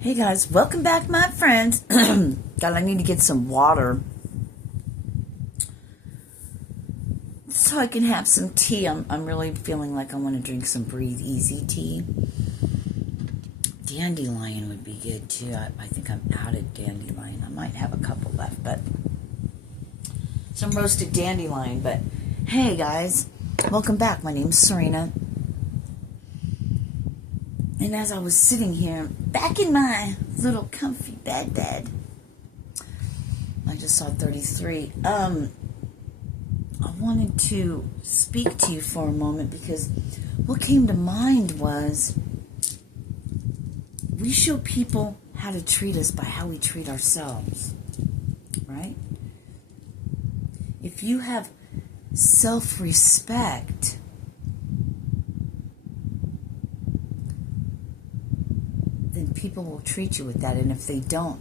Hey guys, welcome back, my friends. God, I need to get some water so I can have some tea. I'm really feeling like I want to drink some Breathe Easy tea. Dandelion would be good too. I think I'm out of dandelion. I might have a couple left, but some roasted dandelion. But hey guys, welcome back. My name's Sirena. And as I was sitting here, back in my little comfy bed, I just saw 33. I wanted to speak to you for a moment because what came to mind was we show people how to treat us by how we treat ourselves, right? If you have self-respect, then people will treat you with that. And if they don't,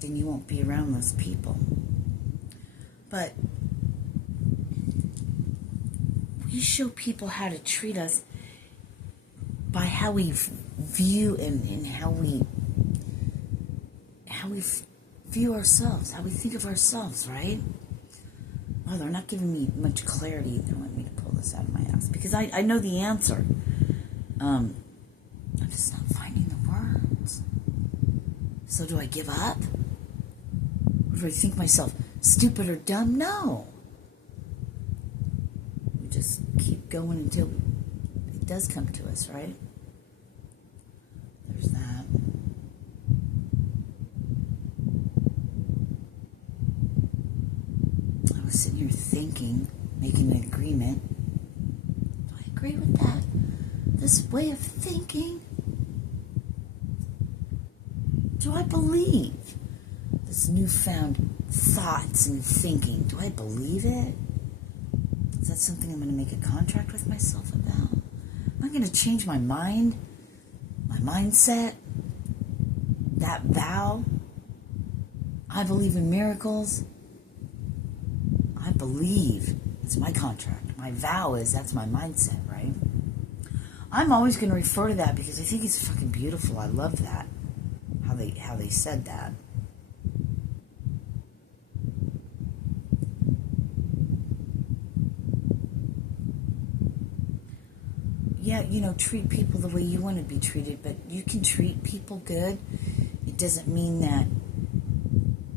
then you won't be around those people. But we show people how to treat us by how we view and how we view ourselves, how we think of ourselves, right? Oh, they're not giving me much clarity. They want me to pull this out of my ass because I know the answer. I'm just not finding the words. So do I give up? Or do I think myself stupid or dumb? No. We just keep going until it does come to us, right? There's that. I was sitting here thinking, making an agreement. Do I agree with that? This way of thinking? Do I believe this newfound thoughts and thinking? Do I believe it? Is that something I'm going to make a contract with myself about? Am I going to change my mind? My mindset? That vow? I believe in miracles. I believe it's my contract. My vow is that's my mindset, right? I'm always going to refer to that because I think it's fucking beautiful. I love that. How they said that. Yeah, treat people the way you want to be treated, but you can treat people good. It doesn't mean that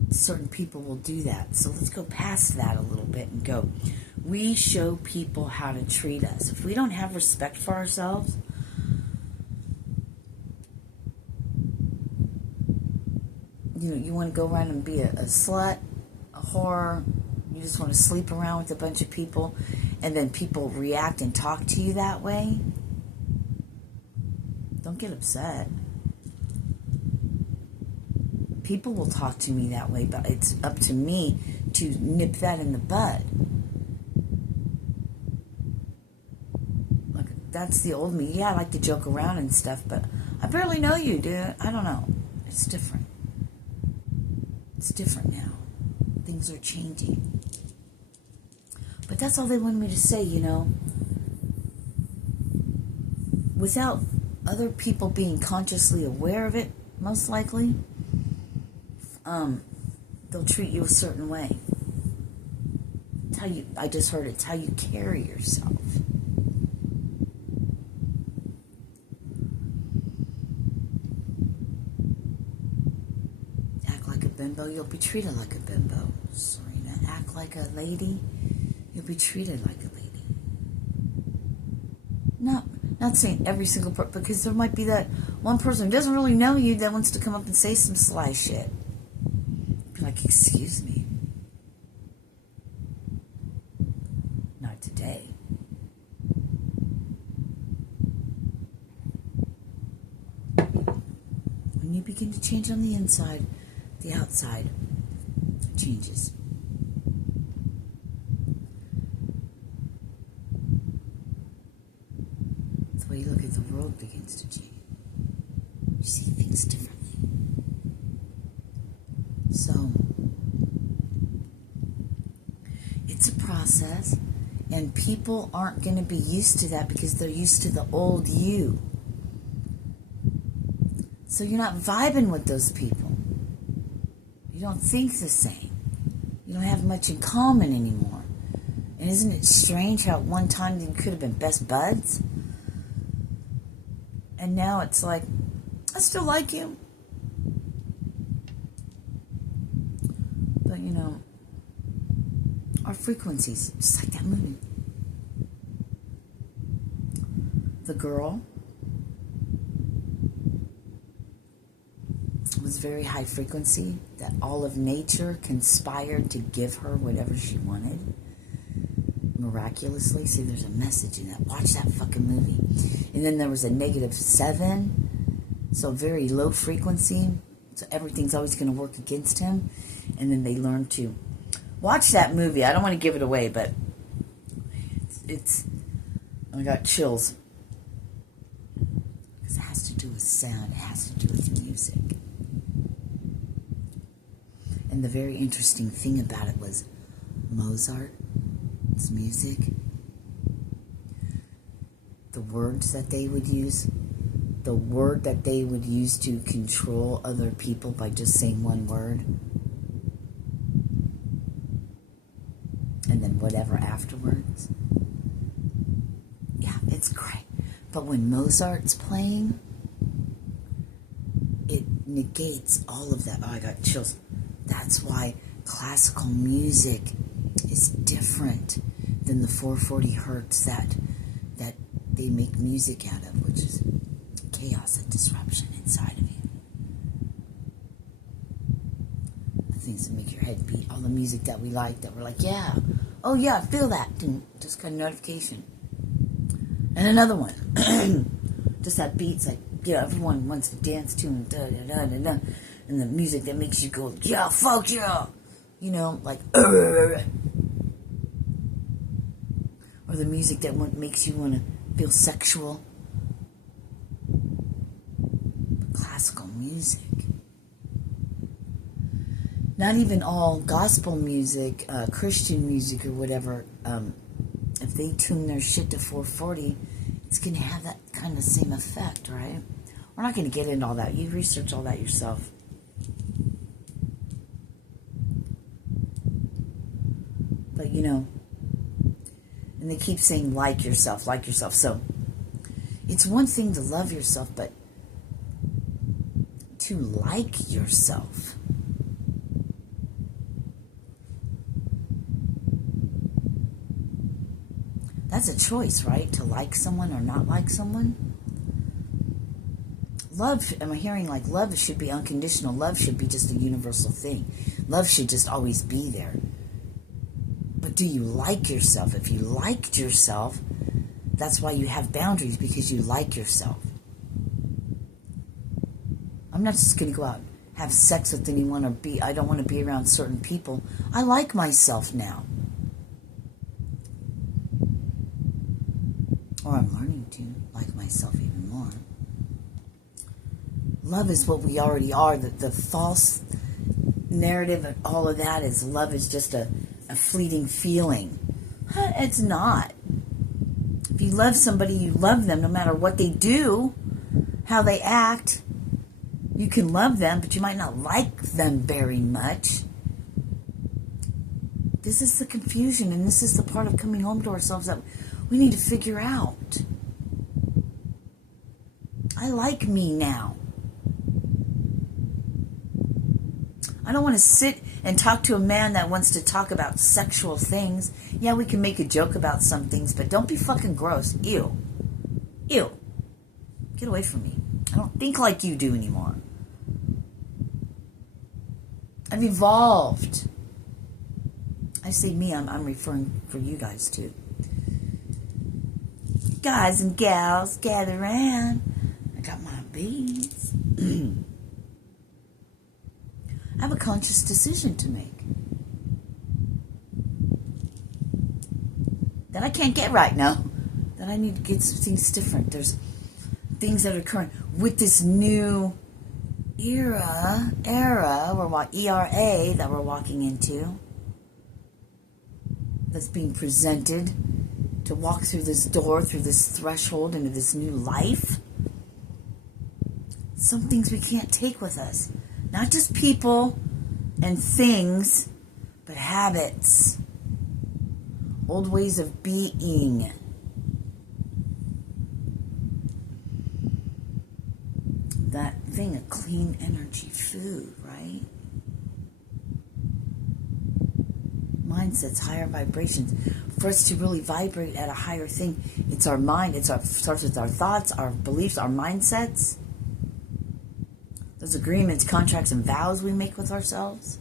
certain people will do that. So let's go past that a little bit and go. We show people how to treat us. If we don't have respect for ourselves, you want to go around and be a slut, a whore, you just want to sleep around with a bunch of people, and then people react and talk to you that way, don't get upset. People will talk to me that way, but it's up to me to nip that in the bud. Like, that's the old me. Yeah, I like to joke around and stuff, but I barely know you, dude. I don't know. It's different. It's different now. Things are changing. But that's all they wanted me to say, Without other people being consciously aware of it, most likely, they'll treat you a certain way. I just heard it's how you carry yourself. Bimbo, you'll be treated like a bimbo. Serena, act like a lady, you'll be treated like a lady. Not saying every single person, because there might be that one person who doesn't really know you that wants to come up and say some sly shit. Be like, excuse me. Not today. When you begin to change on the inside, the outside changes. The way you look at the world begins to change. You see things differently. So, it's a process, and people aren't going to be used to that because they're used to the old you. So you're not vibing with those people. You don't think the same. You don't have much in common anymore. And isn't it strange how at one time you could have been best buds? And now it's like, I still like you. But, you know, our frequencies, just like that movie. The girl was very high frequency, that all of nature conspired to give her whatever she wanted. Miraculously. See, there's a message in that. Watch that fucking movie. And then there was a -7, so very low frequency, so everything's always going to work against him. And then they learn to watch that movie. I don't want to give it away, but it's I got chills. Because it has to do with sound. It has to do with music. And the very interesting thing about it was Mozart's music, the words that they would use, the word that they would use to control other people by just saying one word, and then whatever afterwards. Yeah, it's great. But when Mozart's playing, it negates all of that. Oh, I got chills. That's why classical music is different than the 440 hertz that they make music out of, which is chaos and disruption inside of you. The things that make your head beat, all the music that we like, that we're like, yeah, oh yeah, I feel that. Just got a notification. And another one. Just that beat's like, yeah, everyone wants to dance to, and da da da da da. And the music that makes you go, yeah, fuck yeah. You know, like, or the music that makes you want to feel sexual. Classical music. Not even all gospel music, Christian music or whatever, if they tune their shit to 440, it's going to have that kind of same effect, right? We're not going to get into all that. You research all that yourself. But, you know, and they keep saying, like yourself, like yourself. So, it's one thing to love yourself, but to like yourself. That's a choice, right? To like someone or not like someone. Love, am I hearing like love should be unconditional? Love should be just a universal thing. Love should just always be there. But do you like yourself? If you liked yourself, that's why you have boundaries, because you like yourself. I'm not just going to go out and have sex with anyone or I don't want to be around certain people. I like myself now. Or I'm learning to like myself even more. Love is what we already are. The false narrative and all of that is love is just a fleeting feeling. It's not. If you love somebody, you love them no matter what they do, how they act. You can love them, but you might not like them very much. This is the confusion, and this is the part of coming home to ourselves that we need to figure out. I like me now. I don't want to sit and talk to a man that wants to talk about sexual things. Yeah, we can make a joke about some things, but don't be fucking gross. Ew. Ew. Get away from me. I don't think like you do anymore. I've evolved. I say me, I'm referring for you guys too. Guys and gals, gather around. I got my beads. I have a conscious decision to make that I can't get right now, that I need to get some things different. There's things that are occurring with this new era, or ERA that we're walking into, that's being presented to walk through this door, through this threshold into this new life. Some things we can't take with us. Not just people and things, but habits. Old ways of being. That thing, a clean energy, food, right? Mindsets, higher vibrations. For us to really vibrate at a higher thing, it's our mind. It starts with our thoughts, our beliefs, our mindsets. Those agreements, contracts, and vows we make with ourselves.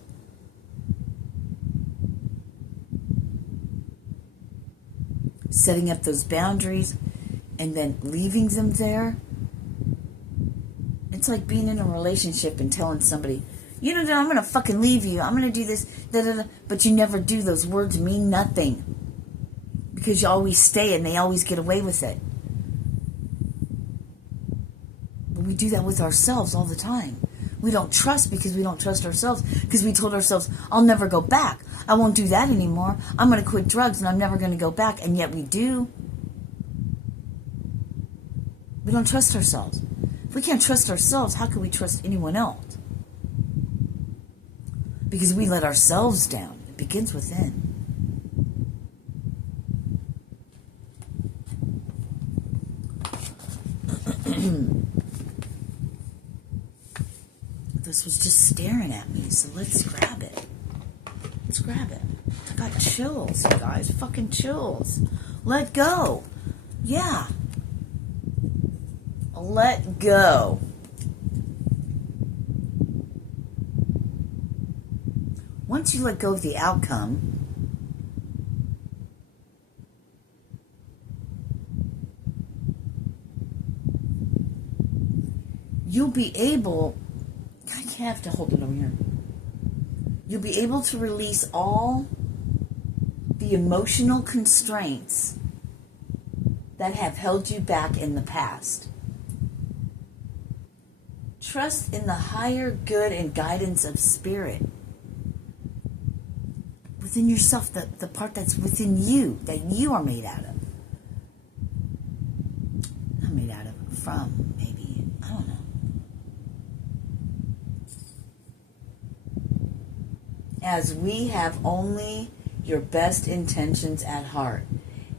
Setting up those boundaries and then leaving them there. It's like being in a relationship and telling somebody, you know, I'm going to fucking leave you. I'm going to do this. Da, da, da. But you never do. Those words mean nothing. Because you always stay and they always get away with it. But we do that with ourselves all the time. We don't trust because we don't trust ourselves. Because we told ourselves, I'll never go back. I won't do that anymore. I'm going to quit drugs and I'm never going to go back. And yet we do. We don't trust ourselves. If we can't trust ourselves, how can we trust anyone else? Because we let ourselves down. It begins within. This was just staring at me, so let's grab it. Let's grab it. I got chills, you guys. Fucking chills. Let go. Yeah. Let go. Once you let go of the outcome, you'll be able, I have to hold it over here. You'll be able to release all the emotional constraints that have held you back in the past. Trust in the higher good and guidance of spirit. Within yourself, the part that's within you, that you are made out of. Not made out of, from, maybe. I don't know. As we have only your best intentions at heart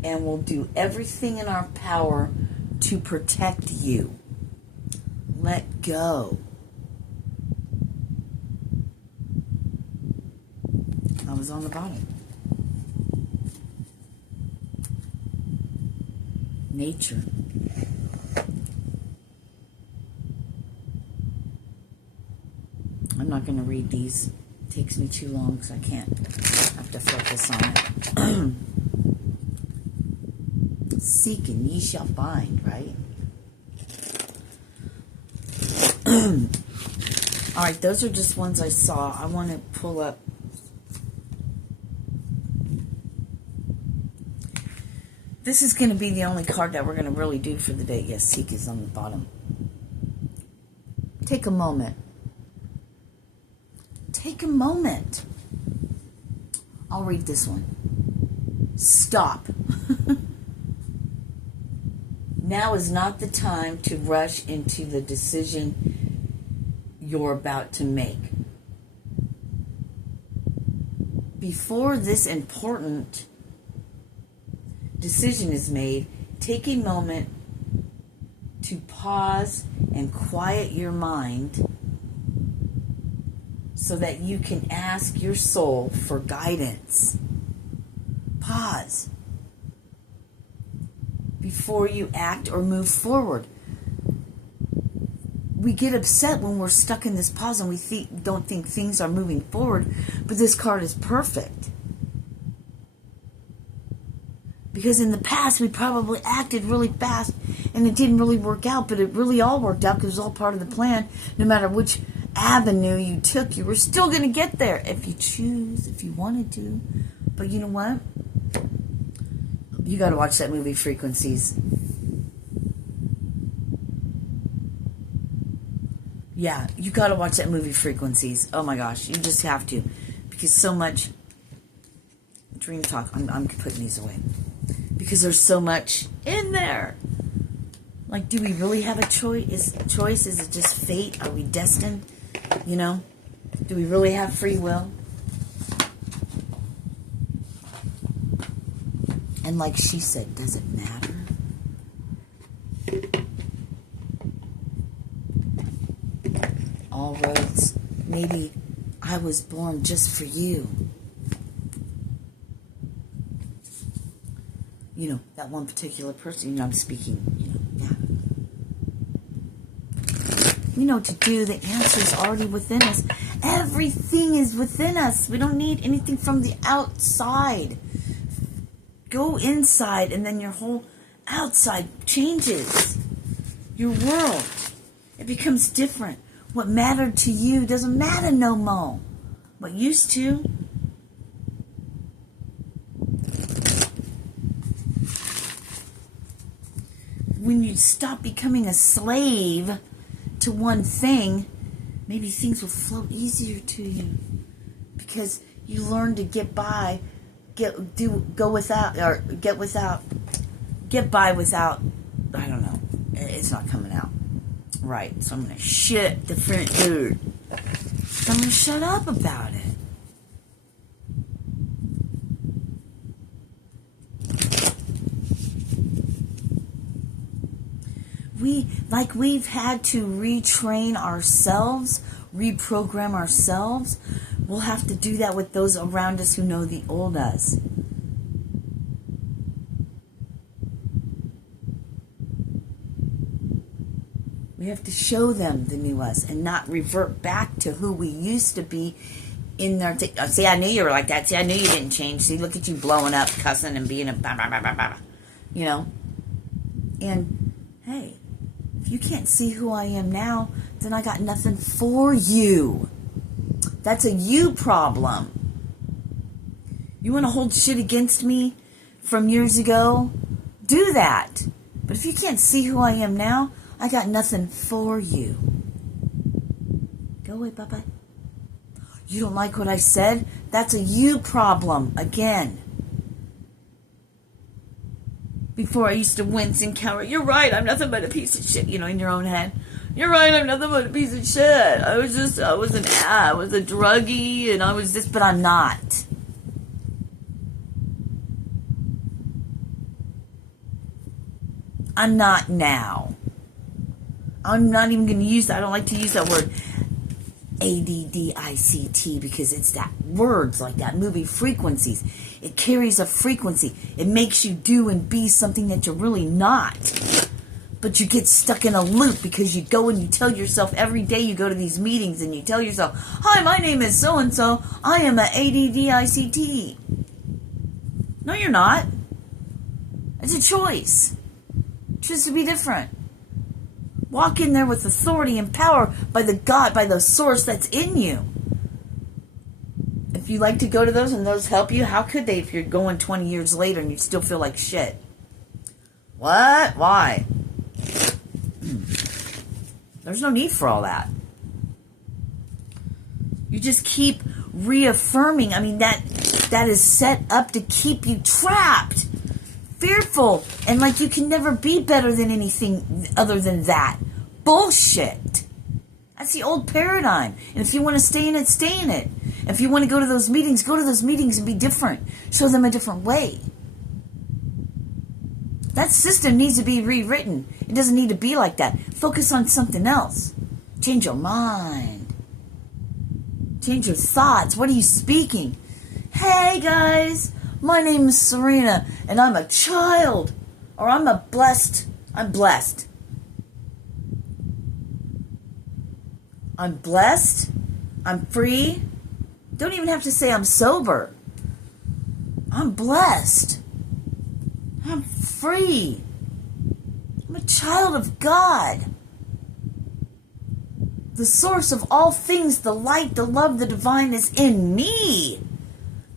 and will do everything in our power to protect you. Let go. I was on the bottom. Nature. I'm not going to read these. It takes me too long because I can't. I have to focus on it. Seek and ye shall find, right? All right, those are just ones I saw. I want to pull up. This is going to be the only card that we're going to really do for the day. Yes, Seek is on the bottom. Take a moment. Take a moment. I'll read this one. Stop. Now is not the time to rush into the decision you're about to make. Before this important decision is made, take a moment to pause and quiet your mind so that you can ask your soul for guidance. Pause before you act or move forward. We get upset when we're stuck in this pause and we don't think things are moving forward, but this card is perfect. Because in the past, we probably acted really fast and it didn't really work out, but it really all worked out because it was all part of the plan. No matter which avenue you took, you were still going to get there if you choose, if you wanted to. But you know what? You got to watch that movie, Frequencies. Yeah, you got to watch that movie, Frequencies. Oh my gosh, you just have to. Because so much... Dream Talk, I'm putting these away. Because there's so much in there. Like, do we really have a choice? Is it just fate? Are we destined? You know? Do we really have free will? And like she said, does it matter? All roads. Maybe I was born just for you. You know, that one particular person, you know, I'm speaking, you know, yeah. We know what to do. The answer is already within us. Everything is within us. We don't need anything from the outside. Go inside, and then your whole outside changes. Your world. It becomes different. What mattered to you doesn't matter no more. What used to. When you stop becoming a slave to one thing, maybe things will flow easier to you. Because you learn to get by, get by without, I don't know. It's not coming out right. So I'm going to shut the front door. So I'm going to shut up about it. We've had to retrain ourselves, reprogram ourselves. We'll have to do that with those around us who know the old us. We have to show them the new us and not revert back to who we used to be in their... See, I knew you were like that. See, I knew you didn't change. See, look at you blowing up, cussing, and being a... Blah, blah, blah, blah, blah. You know? And, hey... If you can't see who I am now, then I got nothing for you. That's a you problem. You want to hold shit against me from years ago? Do that. But if you can't see who I am now, I got nothing for you. Go away, bye-bye. You don't like what I said? That's a you problem again. Before I used to wince and cower. You're right, I'm nothing but a piece of shit, you know, in your own head. You're right, I'm nothing but a piece of shit. I was a druggie, and I was this, but I'm not. I'm not now. I'm not even going to use that. I don't like to use that word. ADDICT, because it's that words like that movie frequencies. It carries a frequency. It makes you do and be something that you're really not. But you get stuck in a loop because you go and you tell yourself every day you go to these meetings and you tell yourself, hi, my name is so-and-so. I am a ADDICT. No, you're not. It's a choice. Choose to be different. Walk in there with authority and power by the God, by the source that's in you. If you like to go to those and those help you, how could they if you're going 20 years later and you still feel like shit? What? Why? There's no need for all that. You just keep reaffirming. I mean, that is set up to keep you trapped, fearful, and like you can never be better than anything other than that. Bullshit. That's the old paradigm. And if you want to stay in it, stay in it. If you want to go to those meetings and be different. Show them a different way. That system needs to be rewritten. It doesn't need to be like that. Focus on something else. Change your mind. Change your thoughts. What are you speaking? Hey guys, my name is Sirena, and I'm a child. Or I'm blessed. I'm blessed. I'm blessed. I'm free. Don't even have to say I'm sober. I'm blessed. I'm free. I'm a child of God. The source of all things, the light, the love, the divine is in me.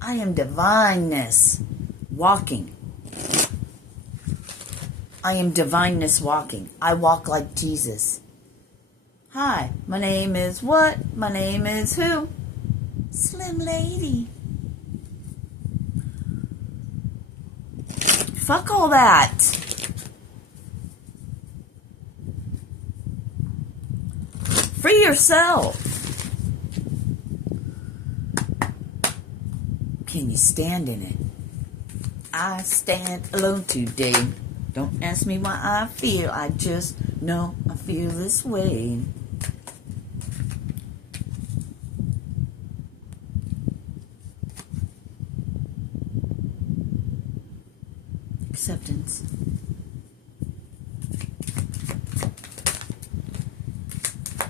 I am divineness walking. I am divineness walking. I walk like Jesus. Hi, my name is what? My name is who? Slim Lady. Fuck all that. Free yourself. Can you stand in it? I stand alone today. Don't ask me why I feel. I just know I feel this way. Acceptance.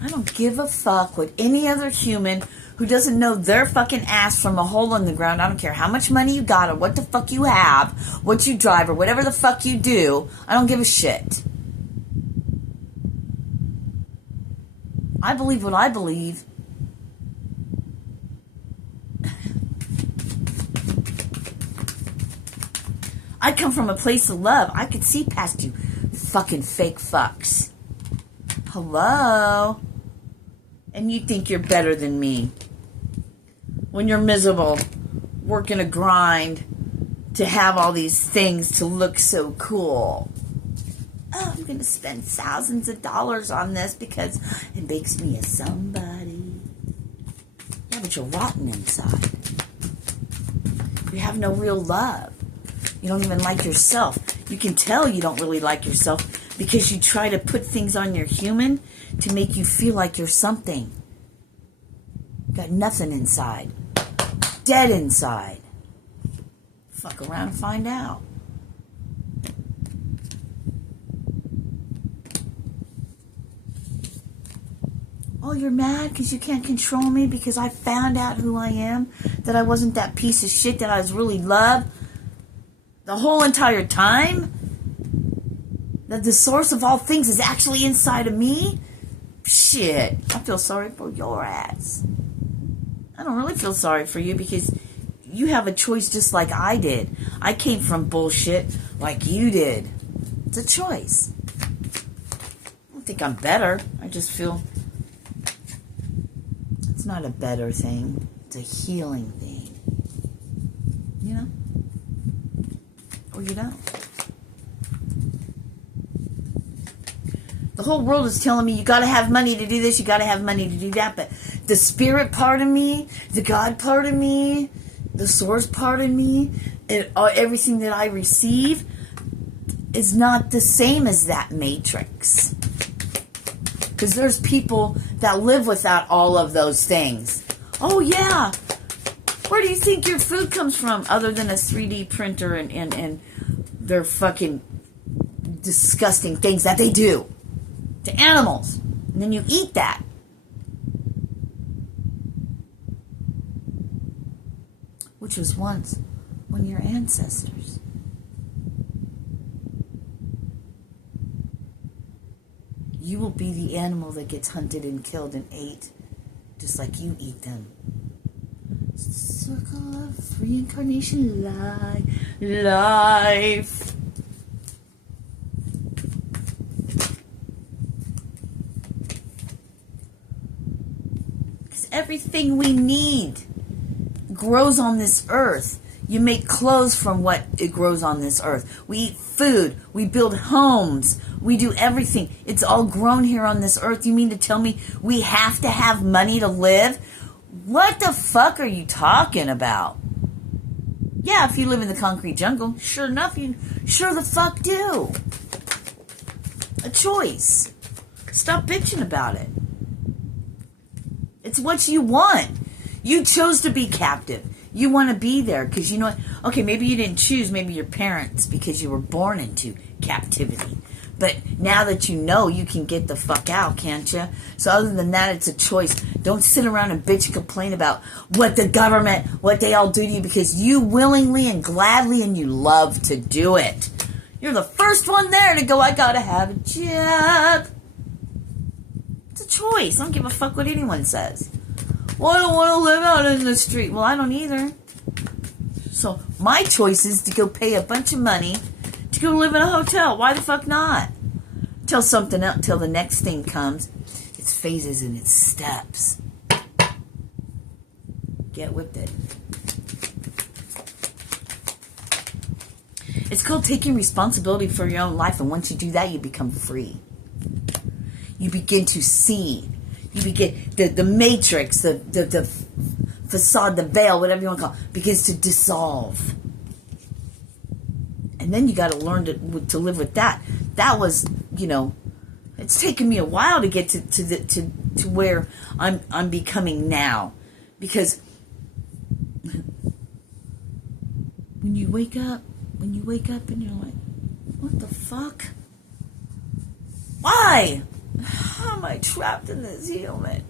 I don't give a fuck what any other human who doesn't know their fucking ass from a hole in the ground. I don't care how much money you got or what the fuck you have, what you drive or whatever the fuck you do. I don't give a shit. I believe what I believe. I come from a place of love. I could see past you fucking fake fucks. Hello? And you think you're better than me. When you're miserable, working a grind to have all these things to look so cool. Oh, I'm going to spend thousands of dollars on this because it makes me a somebody. Yeah, but you're rotten inside. You have no real love. You don't even like yourself. You can tell you don't really like yourself because you try to put things on your human to make you feel like you're something. Got nothing inside. Dead inside. Fuck around and find out. Oh, you're mad because you can't control me because I found out who I am? That I wasn't that piece of shit that I was really loved the whole entire time? That the source of all things is actually inside of me? Shit. I feel sorry for your ass. I don't really feel sorry for you because you have a choice just like I did. I came from bullshit like you did. It's a choice. I don't think I'm better. I just feel it's not a better thing. It's a healing thing. You know? Or you don't. The whole world is telling me you gotta have money to do this, you gotta have money to do that, but the spirit part of me, the God part of me, the source part of me, and everything that I receive is not the same as that matrix. Because there's people that live without all of those things. Oh yeah, where do you think your food comes from other than a 3D printer and their fucking disgusting things that they do to animals? And then you eat that. Which was once one of your ancestors. You will be the animal that gets hunted and killed and ate, just like you eat them. Circle of reincarnation life. Because everything we need grows on this earth. You make clothes from what it grows on this earth. We eat food. We build homes. We do everything. It's all grown here on this earth. You mean to tell me we have to have money to live? What the fuck are you talking about? Yeah, if you live in the concrete jungle, sure enough, you sure the fuck do. A choice. Stop bitching about it. It's what you want. You chose to be captive. You want to be there because you know, okay, maybe you didn't choose, maybe your parents, because you were born into captivity. But now that you know, you can get the fuck out, can't you? So other than that, it's a choice. Don't sit around and bitch and complain about what the government, what they all do to you, because you willingly and gladly and you love to do it. You're the first one there to go, I gotta have a job. It's a choice. I don't give a fuck what anyone says. Well, I don't want to live out in the street. Well, I don't either. So my choice is to go pay a bunch of money to go live in a hotel. Why the fuck not? Till something else, till the next thing comes. It's phases and it's steps. Get with it. It's called taking responsibility for your own life, and once you do that, you become free. You begin to see. You begin, the matrix, the facade, the veil, whatever you want to call it, begins to dissolve. And then you got to learn to live with that. That was, it's taken me a while to get to where I'm becoming now. Because when you wake up and you're like, what the fuck? Why? How am I trapped in this human?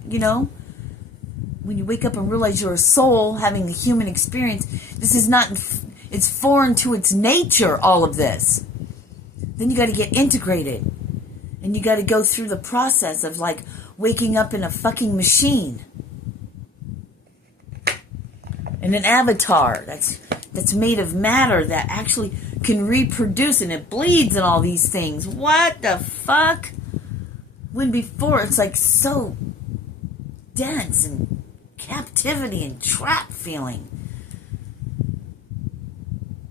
When you wake up and realize you're a soul having the human experience, this is not, it's foreign to its nature, all of this. Then you got to get integrated. And you got to go through the process of like waking up in a fucking machine. And an avatar that's made of matter that actually can reproduce, and it bleeds and all these things. What the fuck? When before it's like so dense and captivity and trap feeling.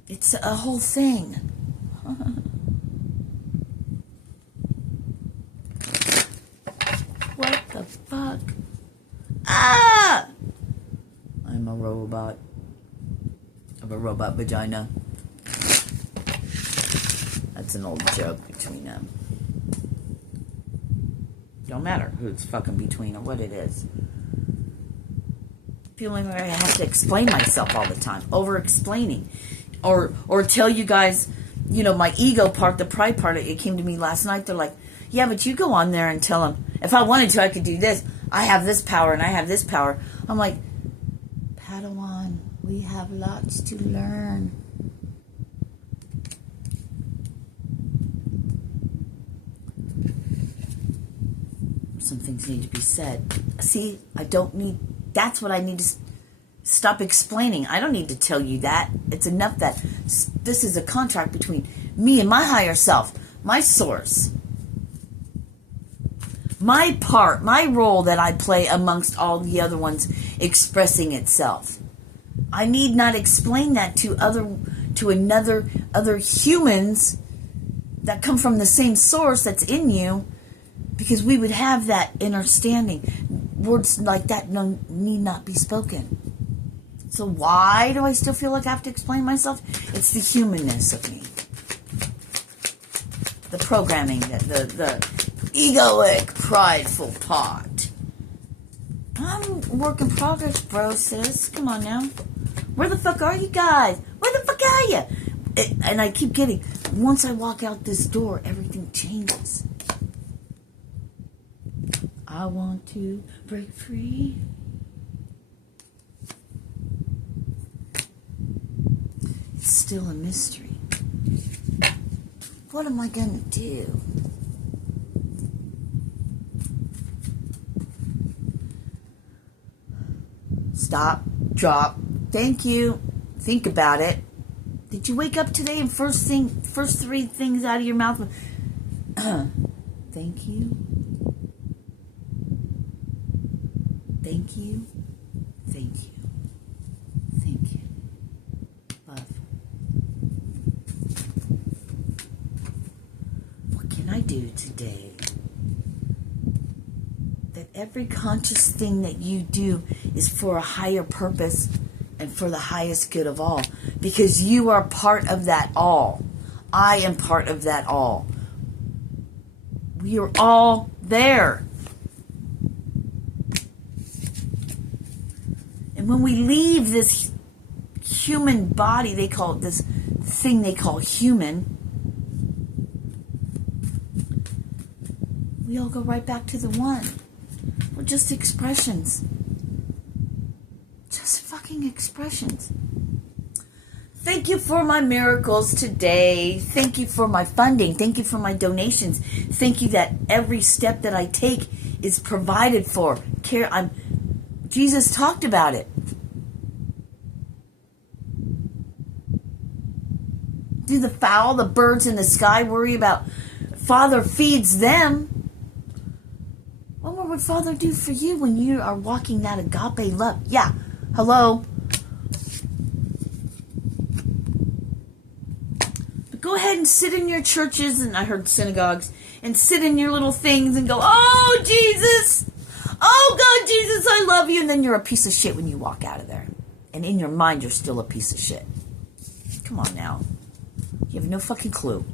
It's a whole thing. What the fuck? Ah! I'm a robot. I have a robot vagina. That's an old joke between them. Don't matter who it's fucking between or what it is. Feeling like I have to explain myself all the time. Over-explaining. Or tell you guys, my ego part, the pride part, it came to me last night. They're like, yeah, but you go on there and tell them, if I wanted to, I could do this. I have this power and I have this power. I'm like, Padawan, we have lots to learn. Some things need to be said. See, that's what I need to stop explaining. I don't need to tell you that. It's enough that this is a contract between me and my higher self, my source. My part, my role that I play amongst all the other ones expressing itself. I need not explain that to other humans that come from the same source that's in you, because we would have that understanding. Words like that need not be spoken. So why do I still feel like I have to explain myself? It's the humanness of me. The programming, the egoic, prideful part. I'm a work in progress, bro, sis. Come on now. Where the fuck are you guys? Where the fuck are you? And I keep getting, once I walk out this door, everything changes. I want to break free. It's still a mystery. What am I going to do? Stop, drop, thank you. Think about it. Did you wake up today and first three things out of your mouth? Thank you. Thank you. Thank you. Thank you. Love. What can I do today that every conscious thing that you do is for a higher purpose and for the highest good of all? Because you are part of that all. I am part of that all. We are all there. And when we leave this human body, they call it this thing they call human, we all go right back to the one. We're just expressions. Just fucking expressions. Thank you for my miracles today. Thank you for my funding. Thank you for my donations. Thank you that every step that I take is provided for. Jesus talked about it. Do the fowl, the birds in the sky worry about Father feeds them? What more would Father do for you when you are walking that agape love? Yeah, hello. But go ahead and sit in your churches, and I heard synagogues, and sit in your little things and go, oh, Jesus, oh God, Jesus, I love you. And then you're a piece of shit when you walk out of there. And in your mind, you're still a piece of shit. Come on now. You have no fucking clue.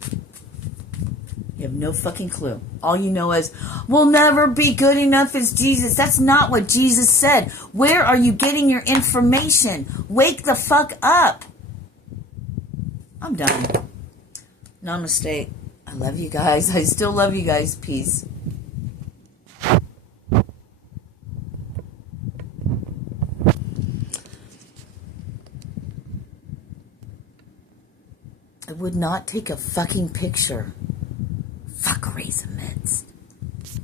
You have no fucking clue. All you know is, we'll never be good enough as Jesus. That's not what Jesus said. Where are you getting your information? Wake the fuck up. I'm done. Namaste. I love you guys. I still love you guys. Peace. I would not take a fucking picture. Fuck raisin mitts.